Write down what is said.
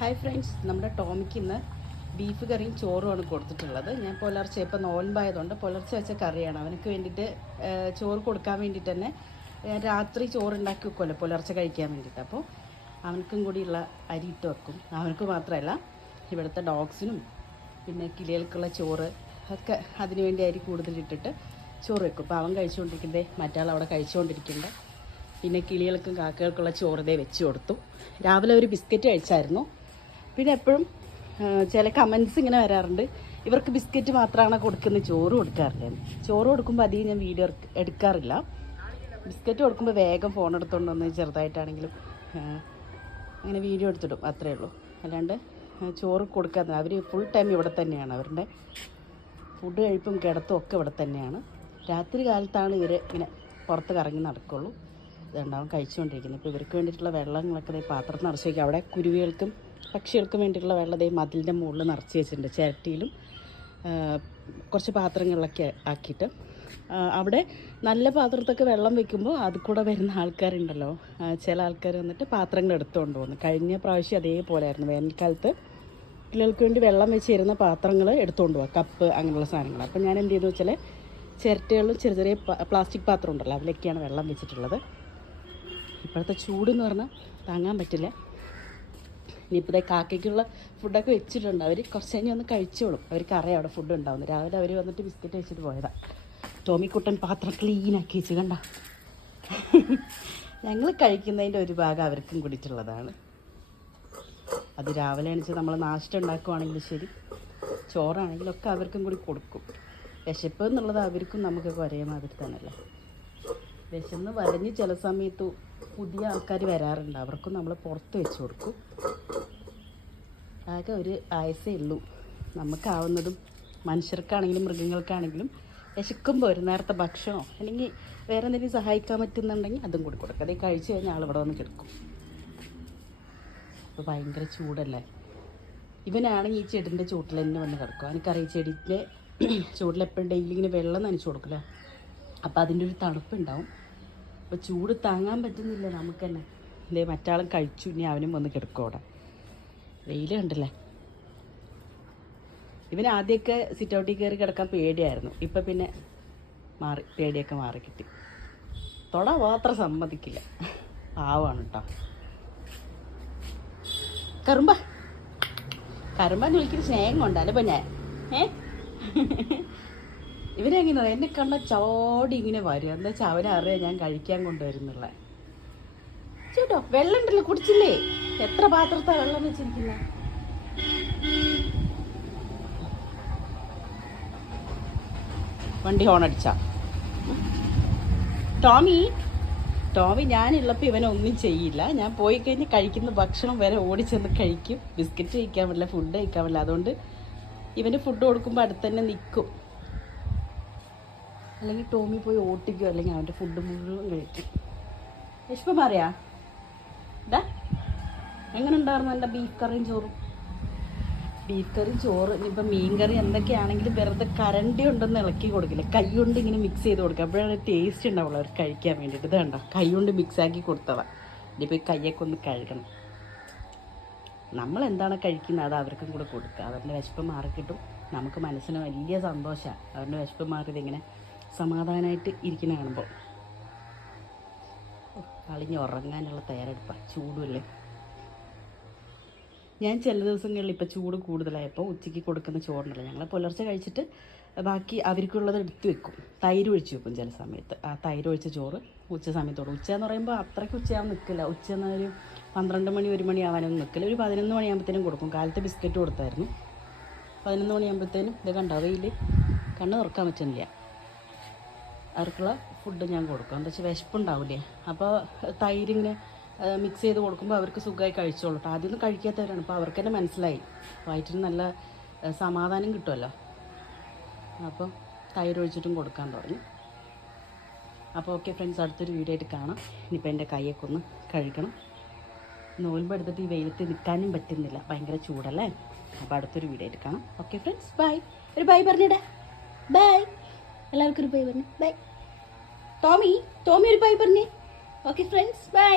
Hi friends നമ്മുടെ ടോമിക്ക് ഇന്ന് beef കറിയും ചോറുമാണ് കൊടുത്തിട്ടുള്ളത്. ഞാൻ പുലർച്ചെ ഇപ്പം നോൻപായതുകൊണ്ട് പുലർച്ചെ വെച്ച കറിയാണ്. അവനക്ക് വേണ്ടിയിട്ട് ചോറ് കൊടുക്കാൻ വേണ്ടിയിട്ട് തന്നെ രാത്രി ചോറ് ഉണ്ടാക്കി വെക്കുമല്ലോ പുലർച്ചെ കഴിക്കാൻ വേണ്ടിയിട്ട്. അപ്പോൾ അവനക്കും കൂടിയുള്ള അരി ഇട്ട് വെക്കും. അവനക്ക് മാത്രമല്ല ഇവിടുത്തെ ഡോഗ്സിനും പിന്നെ കിളികൾക്കുള്ള ചോറ് ഒക്കെ അതിനുവേണ്ടി അരി കൂടുതലിട്ടിട്ട് ചോറ് വെക്കും. അപ്പോൾ അവൻ കഴിച്ചുകൊണ്ടിരിക്കുന്നതേ മറ്റാൾ അവിടെ കഴിച്ചുകൊണ്ടിരിക്കുന്നുണ്ട് പിന്നെ കിളികൾക്കും കാക്കകൾക്കുള്ള ചോറ് ദേ വെച്ച് കൊടുത്തു. രാവിലെ ഒരു ബിസ്ക്കറ്റ് കഴിച്ചായിരുന്നു. പിന്നെ എപ്പോഴും ചില കമൻസ് ഇങ്ങനെ വരാറുണ്ട്. ഇവർക്ക് ബിസ്ക്കറ്റ് മാത്രമാണ് കൊടുക്കുന്നത് ചോറ് കൊടുക്കാറില്ല. ചോറ് കൊടുക്കുമ്പോൾ അധികം ഞാൻ വീഡിയോ എടുക്കാറില്ല. ബിസ്ക്കറ്റ് കൊടുക്കുമ്പോൾ വേഗം ഫോൺ എടുത്തുകൊണ്ട് വന്ന് ചെറുതായിട്ടാണെങ്കിലും അങ്ങനെ വീഡിയോ എടുത്തിടും. അത്രേ ഉള്ളൂ. അല്ലാണ്ട് ചോറ് കൊടുക്കാതെ അവർ ഫുൾ ടൈം ഇവിടെ തന്നെയാണ് അവരുടെ. ഫുഡ് കഴിപ്പും കിടത്തും ഒക്കെ ഇവിടെ തന്നെയാണ്. രാത്രി കാലത്താണ് ഇവർ ഇങ്ങനെ പുറത്ത് കറങ്ങി നടക്കുള്ളൂ. ഇതുണ്ടാവും കഴിച്ചുകൊണ്ടിരിക്കുന്നത്. ഇപ്പോൾ ഇവർക്ക് വേണ്ടിയിട്ടുള്ള വെള്ളങ്ങളൊക്കെ പാത്രത്തിൽ നിറച്ച് വയ്ക്കുക അവിടെ കുരുവികൾക്കും പക്ഷികൾക്കും വേണ്ടിയിട്ടുള്ള വെള്ളം ദേ മതിലിന്റെ മുകളിൽ നിറച്ച് വെച്ചിട്ടുണ്ട് ചിരട്ടിയിലും കുറച്ച് പാത്രങ്ങളിലൊക്കെ ആക്കിയിട്ട്. അവിടെ നല്ല പാത്രത്തൊക്കെ വെള്ളം വെക്കുമ്പോൾ അത് കൂടെ വരുന്ന ആൾക്കാരുണ്ടല്ലോ. ചില ആൾക്കാർ വന്നിട്ട് പാത്രങ്ങൾ എടുത്തുകൊണ്ട് പോകുന്നു കഴിഞ്ഞ പ്രാവശ്യം അതേപോലെയായിരുന്നു. വേനൽക്കാലത്ത് പിള്ളേർക്ക് വേണ്ടി വെള്ളം വെച്ചിരുന്ന പാത്രങ്ങൾ എടുത്തുകൊണ്ട് പോകാം കപ്പ് അങ്ങനെയുള്ള സാധനങ്ങൾ. അപ്പം ഞാൻ എന്ത് ചെയ്തു വെച്ചാൽ ചിരട്ടകളിലും ചെറിയ ചെറിയ പ്ലാസ്റ്റിക് പാത്രം ഉണ്ടല്ലോ അതിലൊക്കെയാണ് വെള്ളം വെച്ചിട്ടുള്ളത്. ഇപ്പോഴത്തെ ചൂടെന്ന് പറഞ്ഞാൽ താങ്ങാൻ പറ്റില്ല. ഇനിയിപ്പോൾ കാക്കയ്ക്കുള്ള ഫുഡൊക്കെ വെച്ചിട്ടുണ്ട്. അവർ കുറച്ച് കഴിഞ്ഞ് ഒന്ന് കഴിച്ചോളും. അവർക്ക് അറിയാം അവിടെ ഫുഡ് ഉണ്ടാവുന്നു രാവിലെ അവർ വന്നിട്ട് ബിസ്ക്കറ്റ് വെച്ചിട്ട് പോയതാ. ടോമിക്കുട്ടൻ പാത്രം ക്ലീനാക്കി വെച്ച് കണ്ട. ഞങ്ങൾ കഴിക്കുന്നതിന്റെ ഒരു ഭാഗം അവർക്കും കൂടിയിട്ടുള്ളതാണ് അത് രാവിലെ അണിച്ച് നമ്മൾ നാശം ഉണ്ടാക്കുവാണെങ്കിലും ശരി. ചോറാണെങ്കിലും ഒക്കെ അവർക്കും കൂടി കൊടുക്കും. വിശപ്പ് എന്നുള്ളത് അവർക്കും നമുക്കൊക്കെ ഒരേ മാതിരി തന്നെയല്ലേ? വിശന്ന് വരഞ്ഞ് ചില സമയത്ത് പുതിയ ആൾക്കാർ വരാറുണ്ട്. അവർക്കും നമ്മൾ പുറത്ത് വെച്ച് കൊടുക്കും. ആകെ ഒരു ആയസേ ഉള്ളൂ. നമുക്കാവുന്നതും മനുഷ്യർക്കാണെങ്കിലും മൃഗങ്ങൾക്കാണെങ്കിലും വിശക്കുമ്പോൾ ഒരു നേരത്തെ ഭക്ഷണമോ അല്ലെങ്കിൽ വേറെ എന്തെങ്കിലും സഹായിക്കാൻ പറ്റുന്നുണ്ടെങ്കിൽ അതും കൂടി കൊടുക്കും. അതേ കഴിച്ച് കഴിഞ്ഞാൽ ആൾ ഇവിടെ വന്ന് കിടക്കും. അപ്പോൾ ഭയങ്കര ചൂടല്ലേ? ഇവനാണെങ്കിൽ ഈ ചെടിന്റെ ചൂട്ടിൽ തന്നെ വന്ന് കിടക്കും. എനിക്കറിയാം ചെടിന്റെ ചൂട്ടിൽ എപ്പോഴും ഡെയിലി ഇങ്ങനെ വെള്ളം നനച്ചു കൊടുക്കില്ല അപ്പോൾ അതിന്റെ ഒരു തണുപ്പുണ്ടാവും. അപ്പോൾ ചൂട് താങ്ങാൻ പറ്റുന്നില്ല നമുക്ക് തന്നെ അല്ലേ മറ്റാളും കഴിച്ചു ഇനി അവനും വന്ന് കിടക്കും അവിടെ. വെയിൽ കണ്ടല്ലേ? ഇവൻ ആദ്യമൊക്കെ സിറ്റൗട്ടിൽ കയറി കിടക്കാൻ പേടിയായിരുന്നു. ഇപ്പം പിന്നെ മാറി പേടിയൊക്കെ മാറി കിട്ടി തൊട മാത്രം സമ്മതിക്കില്ല. ആവാണ് കേട്ടോ കറുമ്പ. കറുമ്പാന്ന് വിളിക്കുന്ന സ്നേഹം കൊണ്ടല്ലേ ഇപ്പം ഞാൻ? ഏ? ഇവരെങ്ങനെ എന്നെ കണ്ട ചോടി ഇങ്ങനെ വരും. എന്താ വെച്ചാൽ അവനറിയാം ഞാൻ കഴിക്കാൻ കൊണ്ടുവരുന്നുള്ള. ചേട്ടോ വെള്ളം ഉണ്ടല്ലോ കുടിച്ചില്ലേ? എത്ര പാത്രത്താ വെള്ളം വെച്ചിരിക്കുന്ന? വണ്ടി ഹോൺ അടിച്ച. ടോമി ടോമി ഞാനുള്ളപ്പോൾ ഇവനൊന്നും ചെയ്യില്ല. ഞാൻ പോയി കഴിഞ്ഞ് കഴിക്കുന്ന ഭക്ഷണം വരെ ഓടിച്ചെന്ന് കഴിക്കും. ബിസ്ക്കറ്റ് കഴിക്കാൻ പറ്റില്ല ഫുഡ് കഴിക്കാൻ പറ്റില്ല. അതുകൊണ്ട് ഇവന് ഫുഡ് കൊടുക്കുമ്പോൾ അടുത്തന്നെ നിൽക്കും അല്ലെങ്കിൽ ടോമി പോയി ഓട്ടിക്കോ അല്ലെങ്കിൽ അവന്റെ ഫുഡ് മുഴുവൻ കഴിക്കും. വിശപ്പം പറയാ? ഇതാ എങ്ങനെ ഉണ്ടായിരുന്നു എന്റെ ബീഫ് കറിയും ചോറും? ബീഫ് കറി ചോറ് ഇപ്പം മീൻ കറി എന്തൊക്കെയാണെങ്കിലും വെറുതെ കരണ്ടി ഉണ്ടെന്ന് ഇളക്കി കൊടുക്കില്ല. കൈ കൊണ്ട് ഇങ്ങനെ മിക്സ് ചെയ്ത് കൊടുക്കുക. അപ്പോഴാണ് ടേസ്റ്റ് ഉണ്ടാവുള്ളൂ അവർ കഴിക്കാൻ വേണ്ടിയിട്ട്. ഇത് കണ്ടോ? കൈ കൊണ്ട് മിക്സ് ആക്കി കൊടുത്തതാ ഇനിയിപ്പോൾ ഈ കയ്യൊക്കെ ഒന്ന് കഴുകണം. നമ്മൾ എന്താണ് കഴിക്കുന്നത്? അത് അവർക്കും കൂടെ കൊടുക്കുക. അവരുടെ വിശപ്പ് മാറിക്കിട്ടും. നമുക്ക് മനസ്സിന് വലിയ സന്തോഷമാണ്. അവരുടെ വിശപ്പ് മാറിയത് ഇങ്ങനെ സമാധാനമായിട്ട് ഇരിക്കുന്ന കാണുമ്പോൾ കളിഞ്ഞ് ഉറങ്ങാനുള്ള തയ്യാറെടുപ്പാണ് ചൂടുമല്ലേ ഞാൻ ചില ദിവസങ്ങളിൽ ഇപ്പോൾ ചൂട് കൂടുതലായപ്പോൾ ഉച്ചയ്ക്ക് കൊടുക്കുന്ന ചോറുണ്ടല്ലോ ഞങ്ങൾ പുലർച്ചെ കഴിച്ചിട്ട് ബാക്കി അവർക്കുള്ളത് എടുത്ത് വെക്കും. തൈര് ഒഴിച്ച് വെക്കും ചില സമയത്ത്. ആ തൈര് ഒഴിച്ച ചോറ് ഉച്ച സമയത്തോട്. ഉച്ച എന്ന് പറയുമ്പോൾ അത്രയ്ക്ക് ഉച്ചയാവും നിൽക്കില്ല ഉച്ച എന്നൊരു പന്ത്രണ്ട് മണി ഒരു മണി ആവാനൊന്നും നിൽക്കില്ല ഒരു പതിനൊന്ന് മണിയാകുമ്പോഴത്തേനും കൊടുക്കും. കാലത്ത് ബിസ്ക്കറ്റ് കൊടുത്തായിരുന്നു. പതിനൊന്ന് മണിയാകുമ്പോഴത്തേനും ഇത് കണ്ടോ? കണ്ണ് തുറക്കാൻ പറ്റുന്നില്ല. അവർക്കുള്ള ഫുഡ് ഞാൻ കൊടുക്കും. എന്താ വെച്ചാൽ വിശപ്പുണ്ടാവില്ലേ അപ്പോൾ തൈരിങ്ങനെ മിക്സ് ചെയ്ത് കൊടുക്കുമ്പോൾ അവർക്ക് സുഖമായി കഴിച്ചോളൂ. കേട്ടോ ആദ്യമൊന്നും കഴിക്കാത്തവരാണ്. അപ്പോൾ അവർക്ക് തന്നെ മനസ്സിലായി. വയറ്റിന് നല്ല സമാധാനം കിട്ടുമല്ലോ അപ്പോൾ തൈര് ഒഴിച്ചിട്ടും കൊടുക്കാൻ തുടങ്ങി. അപ്പോൾ ഓക്കെ ഫ്രണ്ട്സ് അടുത്തൊരു വീഡിയോ ആയിട്ട് കാണാം. ഇനിയിപ്പോൾ എന്റെ കൈയൊക്കെ ഒന്ന് കഴിക്കണം നോൽമ്പ് എടുത്തിട്ട് ഈ വെയിലത്ത് നിൽക്കാനും പറ്റുന്നില്ല. ഭയങ്കര ചൂടല്ലേ? അപ്പോൾ അടുത്തൊരു വീഡിയോ ആയിട്ട് കാണാം. ഓക്കെ ഫ്രണ്ട്സ് ബൈ ഒരു ബൈ പറഞ്ഞിടേ. ബൈ എല്ലാവർക്കും ഒരു ബൈ പറഞ്ഞു ബൈ ടോമി ടോമി ഒരു ബൈ പറഞ്ഞേ ഓക്കെ ഫ്രണ്ട്സ് ബൈ